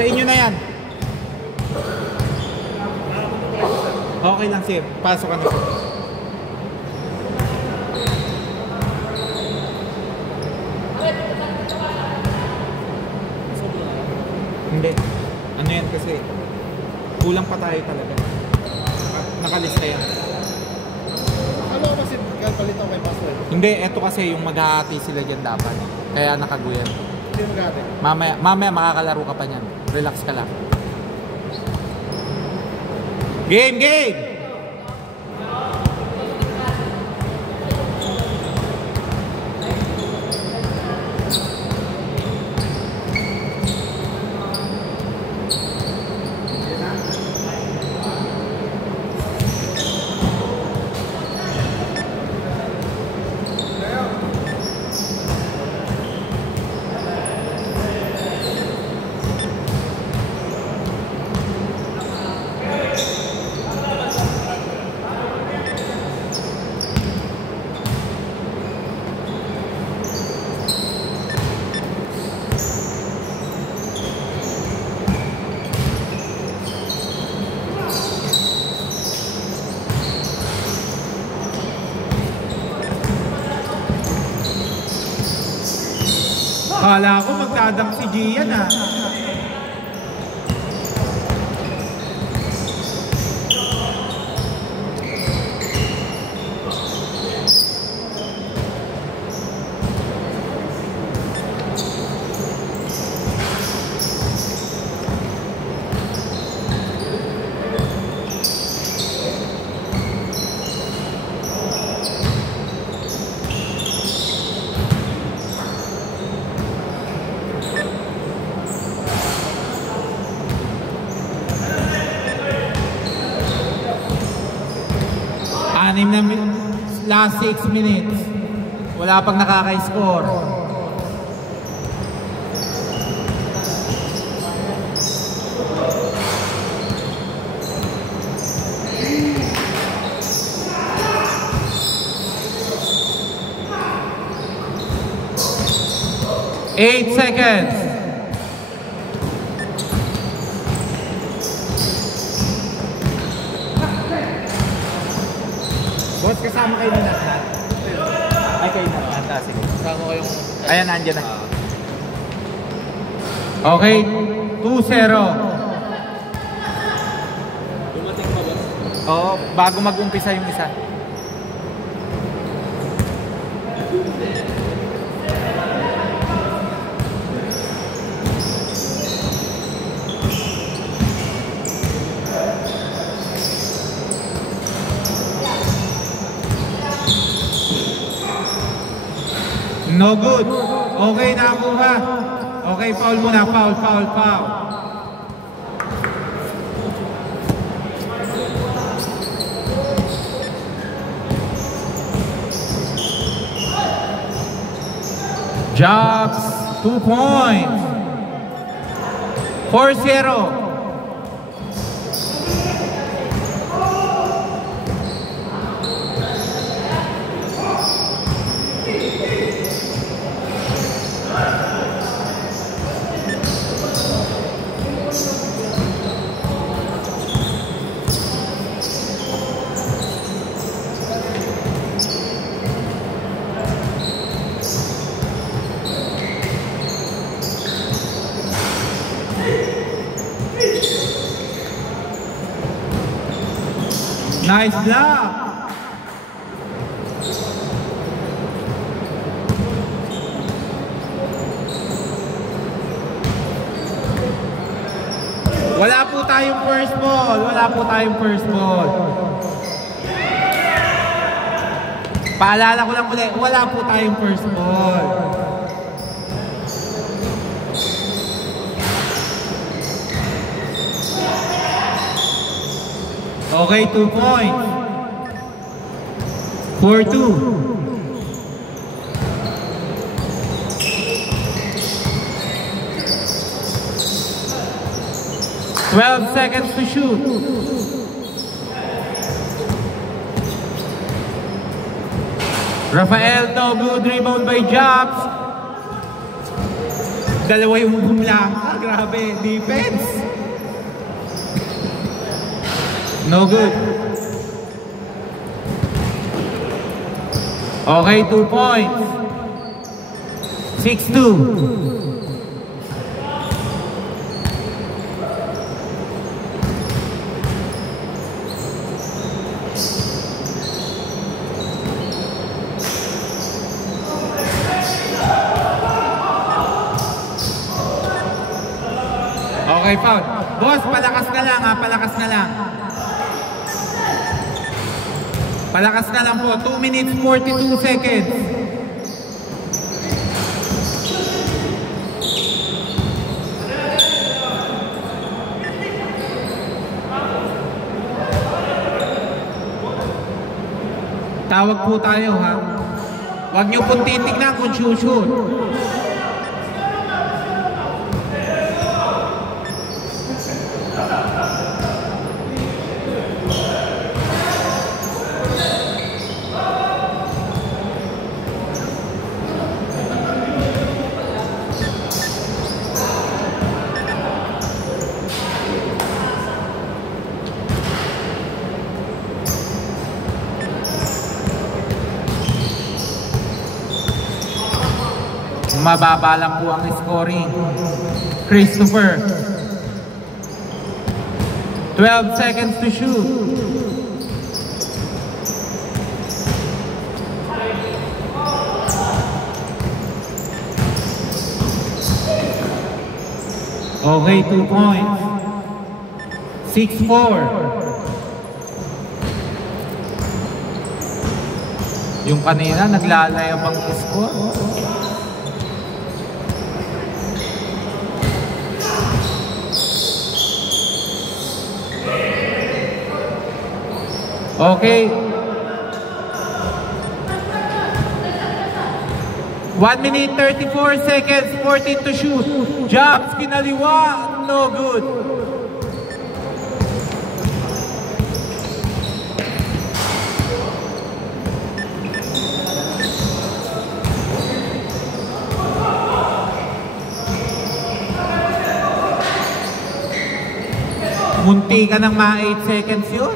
Sa inyo na yan. Okay lang, sir. Pasok ka na. Hindi. Ano yan kasi? Kulang pa tayo talaga. Nakalista yan. Ano kasi palito may password? Hindi, eto kasi yung maghahati sila dyan dapat. Kaya nakaguyan. Hindi maghahati? Mamaya makakalaro ka pa niyan. Relax ka lang. Game! Kala ko magdadang si Gian ah. Last 6 minutes. Wala pang nakaka-score. Eight seconds. Boss, kasama kayo na lahat. Ay, kayo na lahat. Sige. Kasama ko yung... Ayan, nandiyan na. Okay. 2-0. Dumating pa ba? Oo, bago mag-umpisa yung isa. No good. Okay, nakuha. Okay, foul muna. Foul. Jobs, 2 points. 4-0. Nice block. Wala po tayong first ball. Paalala ko lang ulit, wala po tayong first ball. Okay, 2 points. 4-2. Twelve seconds to shoot. Rafael, no good. Rebound by Jobs. Dalawa yung bumlangka. Grabe. Defense. No good. Okay, 2 points. 6-2. Okay, foul. Boss, palakas na lang ha, palakas na lang. Palakas na lang po, 2 minutes 42 seconds. Tawag po tayo ha. Huwag niyo pong titignan kung shoot. Mababa lang po ang scoring. Christopher. 12 seconds to shoot. Okay, 2 points. 6-4. Yung kanina naglalayab ang score. Okay. 1 minute 34 seconds, 14 to shoot. Jobs, kinaliwa, no good. Munti ka ng mga 8 seconds yun.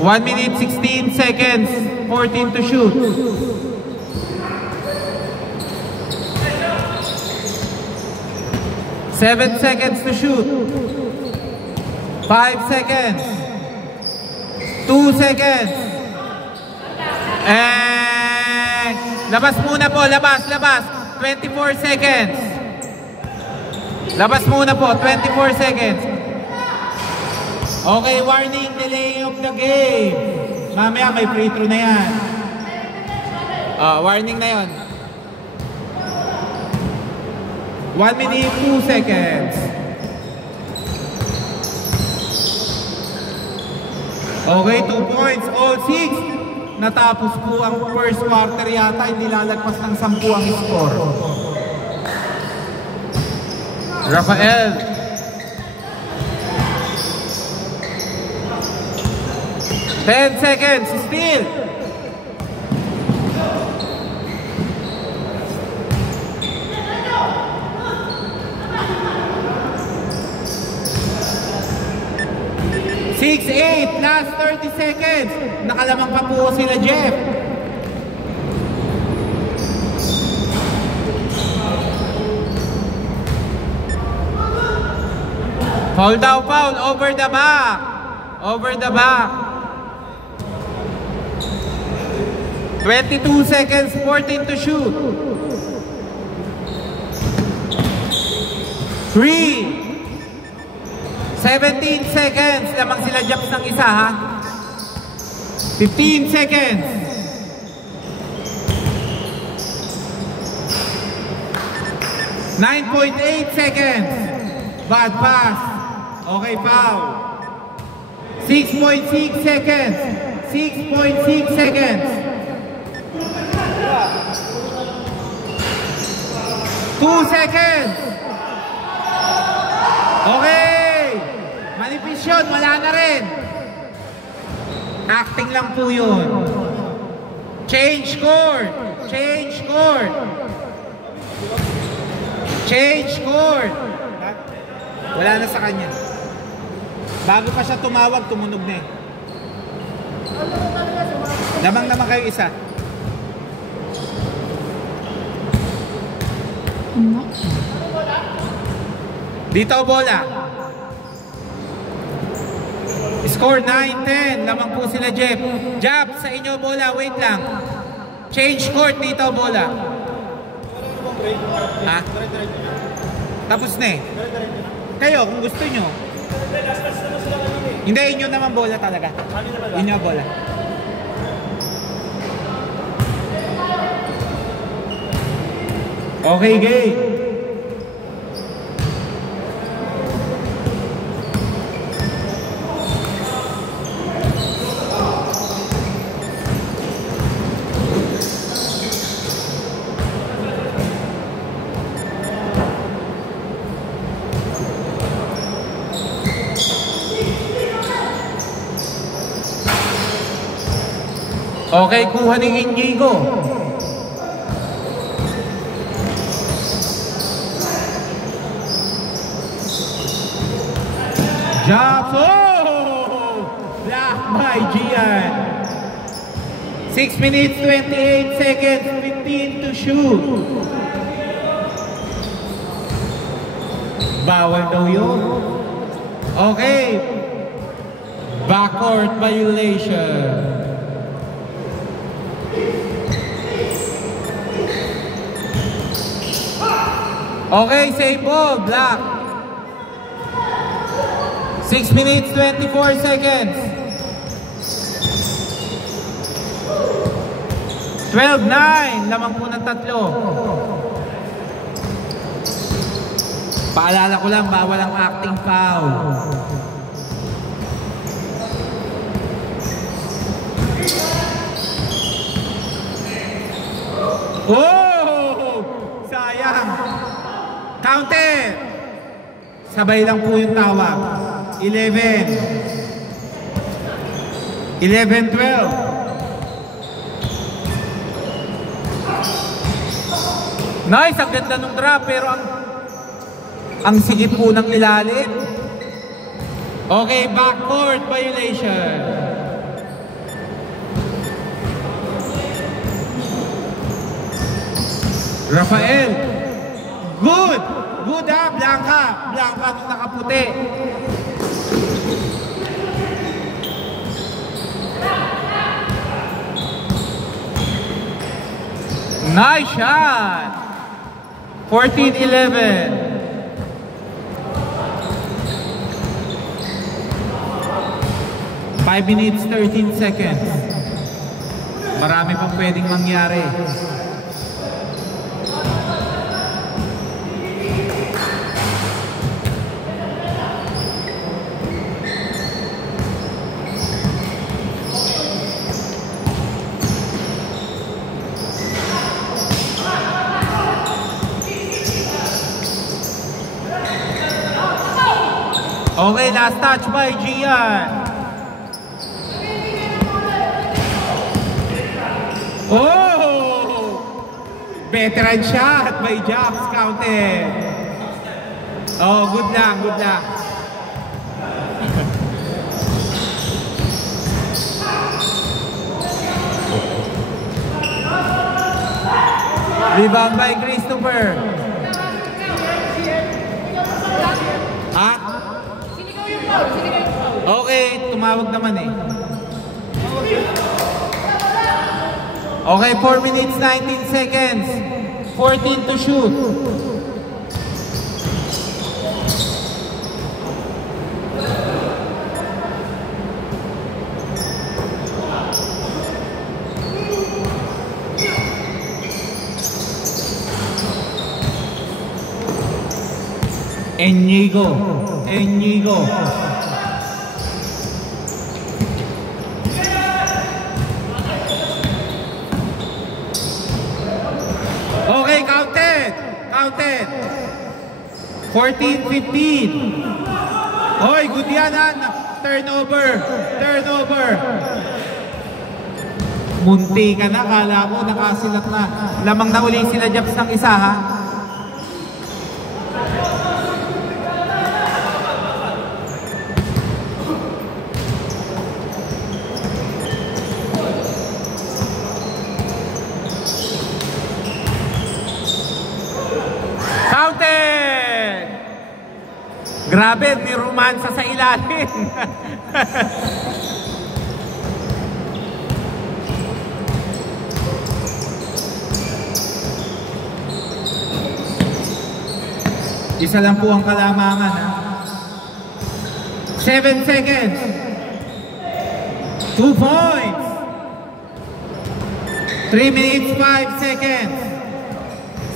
1 minute 16 seconds, 14 to shoot. Seven seconds to shoot. 5 seconds. 2 seconds. And labas muna po, labas. 24 seconds. Labas muna po, 24 seconds. Okay, warning, delay of the game. Mamaya may free throw na yan. Warning na yon. 1 minute, 2 seconds. Okay, 2 points, all 6. Natapos po ang first quarter yata, hindi lalagpas ng 10 ang score. Rafael. 10 seconds, still. Six, 8, last 30 seconds. Nakalamang pa po sila Jeff. Foul daw, foul, over the back. Over the back. 22 seconds, 14 to shoot. 3. 17 seconds. Lamang sila jumps ng isa ha. 15 seconds. 9.8 seconds. Bad pass. Okay, foul. 6.6 seconds. 6.6 seconds. 2 seconds. Okay. Manipis yun. Wala na rin. Acting lang po yun. Change court. Change court. Change court. Wala na sa kanya. Bago pa siya tumawag, tumunog na eh. Lamang naman kayo isa. Dito bola. Score 9-10. Lamang po sila Jeff. Jab sa inyo bola. Wait lang. Change court dito bola. Ha? Tapos na eh. Kayo kung gusto nyo. Hindi, inyo naman bola talaga. Inyo bola. Okay, game. Okay, kuha ni Inigo. Jump! Oh! Block by Gian. 6 minutes, 28 seconds, 15 to shoot. Bawal daw yun. Okay. Backcourt violation. Okay, same ball, black. 6 minutes, 24 seconds. 12-9, lamang po ng tatlo. Paalala ko lang, bawal ang acting foul. Oh! Sayang. Counted! Sabay lang po yung tawag. 11. 11-12. Nice! Ang ganda nung drop pero ang sigip po ng ilalim. Okay, backcourt violation. Rafael. Good! Good ha, Blanca. Blanca nung nakaputi. Nice shot! 14-11. Five minutes, 13 seconds. Marami pang pwedeng mangyari. Okay, last touch by Gian. Oh! Veteran shot by Japs, counted. Oh, good lang, good lang. Rebound by Christopher. Ha? Okay, tumawag naman eh. Okay, 4 minutes, 19 seconds. 14 to shoot. Inigo. Okay, counted. 14-15. Hoy, good yan. Turnover. Munti ka na, kala ko nakasilat na. Lamang na uli sila Japs ng isa ha. Counted! Grabe, may romansa sa ilalim. Isa lang po ang kalamangan ha. 7 seconds. 2 points. 3 minutes 5 seconds.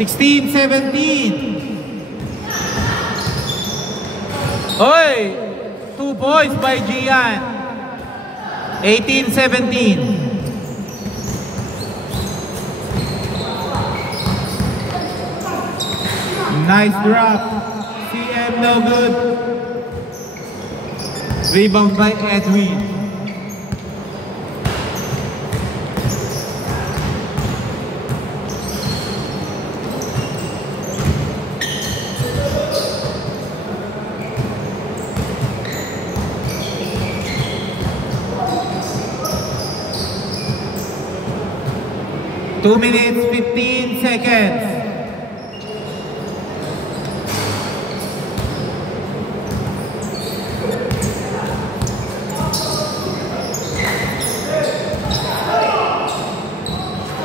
16, 17. Oy! 2 points by Gian. 18, 17. Nice drop. CM no good. Rebound by Edwin. Two minutes, 15 seconds.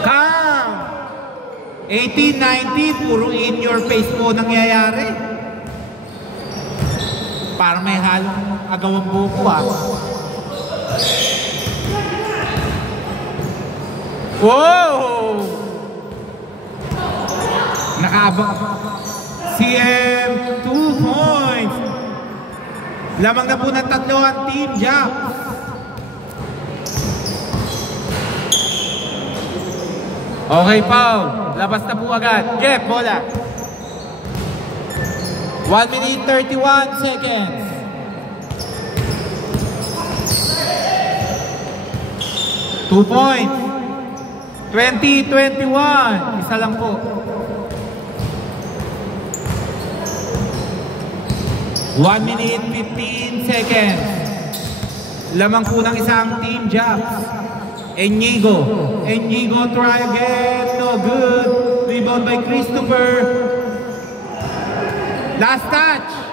Count! 18, 19, puro in your face po nangyayari. Parang may halong agawang buko ah. Wow! Nakaabang. CM, 2 points. Lamang na po ng tatlo ang Team Japs. Okay, foul. Labas na po agad. Jeff, bola. 1 minute 31 seconds. Two points. 20-21. Isa lang po. 1 minute 15 seconds. Lamang po ng isang Team Japs. Enigo try again. No good. Rebound by Christopher. Last touch.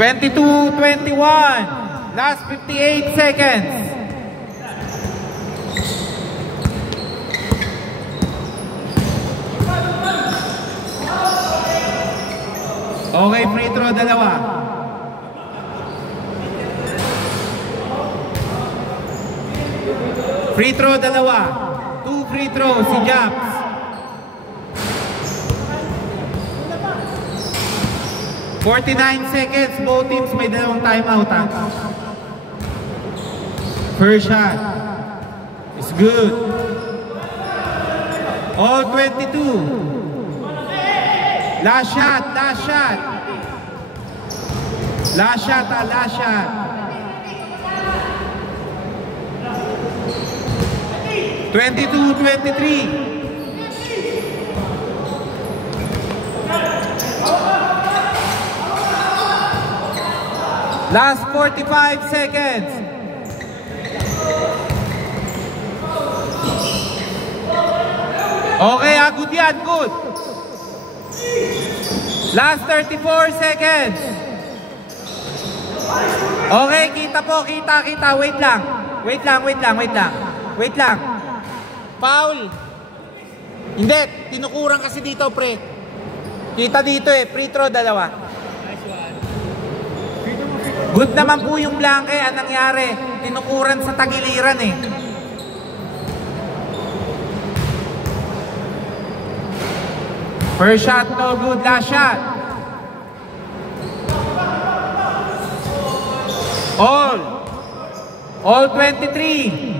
(22-21). Last 58 seconds. Okay, free throw dalawa. Free throw dalawa. 2 free throws si Japs. (49 seconds, both teams may dalawang timeout ha. First shot is good. All 22. Last shot. Last shot. 22-23. Last 45 seconds. Okay, good yan, good. Last 34 seconds. Okay, kita po, kita. Wait lang. Foul. Hindi, tinukuran kasi dito, pre. Kita dito free throw dalawa. Good naman po yung blanke. Anong nangyari? Tinukuran sa tagiliran First shot, no good. Last shot. All 23.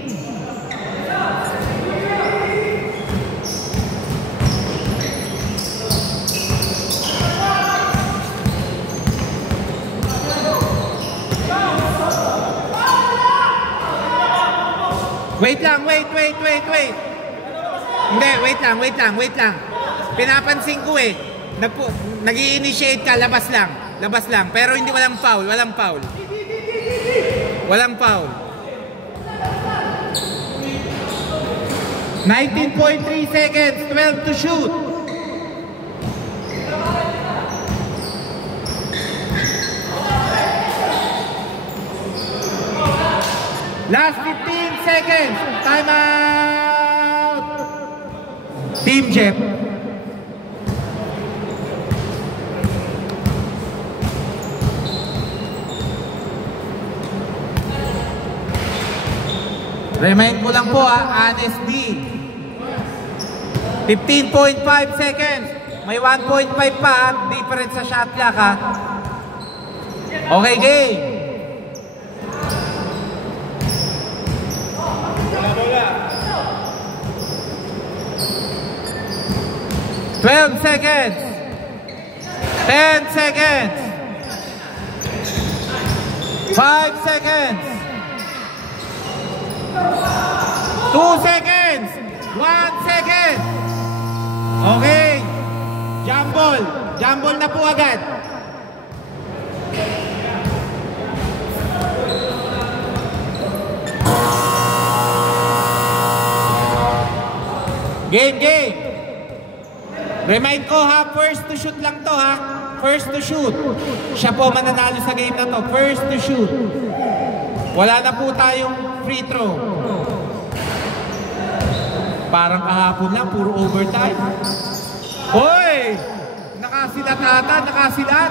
Wait lang. Hindi, wait lang. Pinapansin ko eh. Nag-i-initiate ka, labas lang. Pero hindi walang foul. 19.3 seconds, 12 to shoot. Last 15 seconds. Time out. Team Jeff. Remind ko lang po Honest D. 15.5 seconds. May 1.5 pa difference sa shot clock ha. Okay, game. Bola. 12 seconds. 10 seconds. 5 seconds. 2 seconds. 1 second. Okay. Jump ball na po agad. Game. Remind ko ha, first to shoot lang to ha. First to shoot. Siya po mananalo sa game na to. First to shoot. Wala na po tayong free throw. Parang kahapon lang, puro overtime. Hoy! Nakasilat.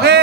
Okay.